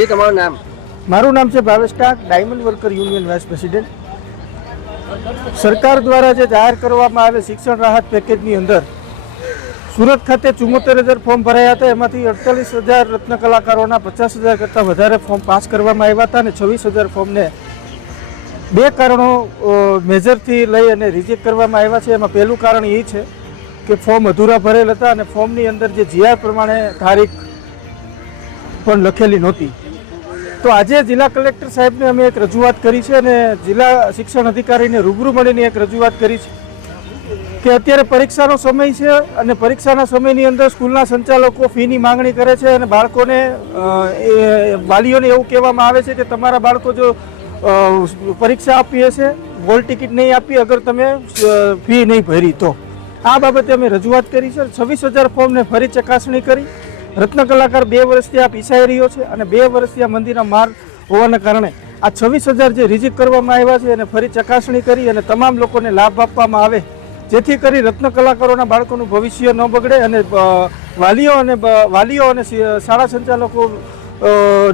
જી, તમારું નામ? મારું નામ છે Bhavesh Tank, diamond worker union vice president. સરકાર દ્વારા જે જાહેર કરવામાં આવેલ શિક્ષણ રાહત પેકેજની અંદર સુરત ખાતે 74,000 ફોર્મ ભરાયા હતા. એમાંથી 48,000 રત્ન કલાકારોના 50,000 કરતાં વધારે ફોર્મ પાસ કરવામાં આવ્યા હતા અને 26,000 ફોર્મને બે કારણો મેજરથી લઈ અને રિજેક્ટ કરવામાં આવ્યા છે. એમાં પહેલું કારણ એ છે કે ફોર્મ અધૂરા ભરેલ હતા અને ફોર્મની અંદર જે જીઆર પ્રમાણે તારીખ પણ લખેલી નહોતી. તો આજે જિલ્લા કલેક્ટર સાહેબને અમે એક રજૂઆત કરી છે અને જિલ્લા શિક્ષણ અધિકારીને રૂબરૂ મળીને એક રજૂઆત કરી છે કે અત્યારે પરીક્ષાનો સમય છે અને પરીક્ષાના સમયની અંદર સ્કૂલના સંચાલકો ફીની માંગણી કરે છે અને બાળકોને વાલીઓને એવું કહેવામાં આવે છે કે તમારા બાળકો જો પરીક્ષા આપી હશે, હોલ ટિકિટ નહીં આપી અગર તમે ફી નહીં ભરી તો. આ બાબતે અમે રજૂઆત કરી છે. 26,000 ફોર્મને ફરી ચકાસણી કરી. રત્ન કલાકાર 2 વર્ષથી આ પીસાઈ રહ્યો છે અને 2 વર્ષથી આ મંદિરના માર હોવાના કારણે આ 26,000 જે રિજેક્ટ કરવામાં આવ્યા છે એને ફરી ચકાસણી કરી અને તમામ લોકોને લાભ આપવામાં આવે, જેથી કરી રત્ન કલાકારોના બાળકોનું ભવિષ્ય ન બગડે અને વાલીઓ અને શાળા સંચાલકો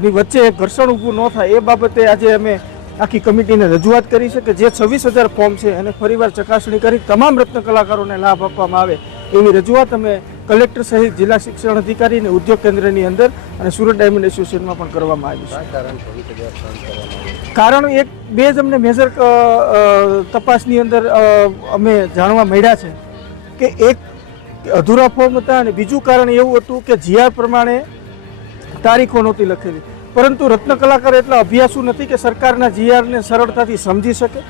ની વચ્ચે ઘર્ષણ ઊભું ન થાય. એ બાબતે આજે અમે આખી કમિટીને રજૂઆત કરી છે કે જે 26,000 ફોર્મ છે એને ફરીવાર ચકાસણી કરી તમામ રત્ન કલાકારોને લાભ આપવામાં આવે એવી રજૂઆત અમે કલેક્ટર સહિત જિલ્લા શિક્ષણ અધિકારી અને ઉદ્યોગ કેન્દ્રની અંદર અને સુરત ડાયમંડ એસોસિએશનમાં પણ કરવામાં આવ્યું છે. કારણ એક બે જ અમને મેજર તપાસની અંદર અમે જાણવા મળ્યા છે કે એક અધૂરા ફોર્મ હતા અને બીજું કારણ એવું હતું કે જીઆર પ્રમાણે તારીખો નહોતી લખેલી. પરંતુ રત્ન કલાકાર એટલા અભ્યાસુ નથી કે સરકારના જીઆરને સરળતાથી સમજી શકે.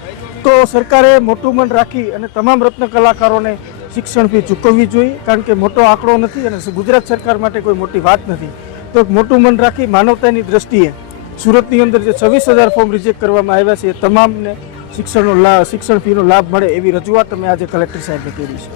તો સરકારે મોટું મન રાખી અને તમામ રત્ન કલાકારોને શિક્ષણ ફી ચૂકવવી જોઈએ, કારણ કે મોટો આંકડો નથી અને ગુજરાત સરકાર માટે કોઈ મોટી વાત નથી. તો મોટું મન રાખી માનવતાની દ્રષ્ટિએ સુરતની અંદર જે 26,000 ફોર્મ રિજેક્ટ કરવામાં આવ્યા છે એ તમામને શિક્ષણ ફીનો લાભ મળે એવી રજૂઆત અમે આજે કલેક્ટર સાહેબને કરી છે.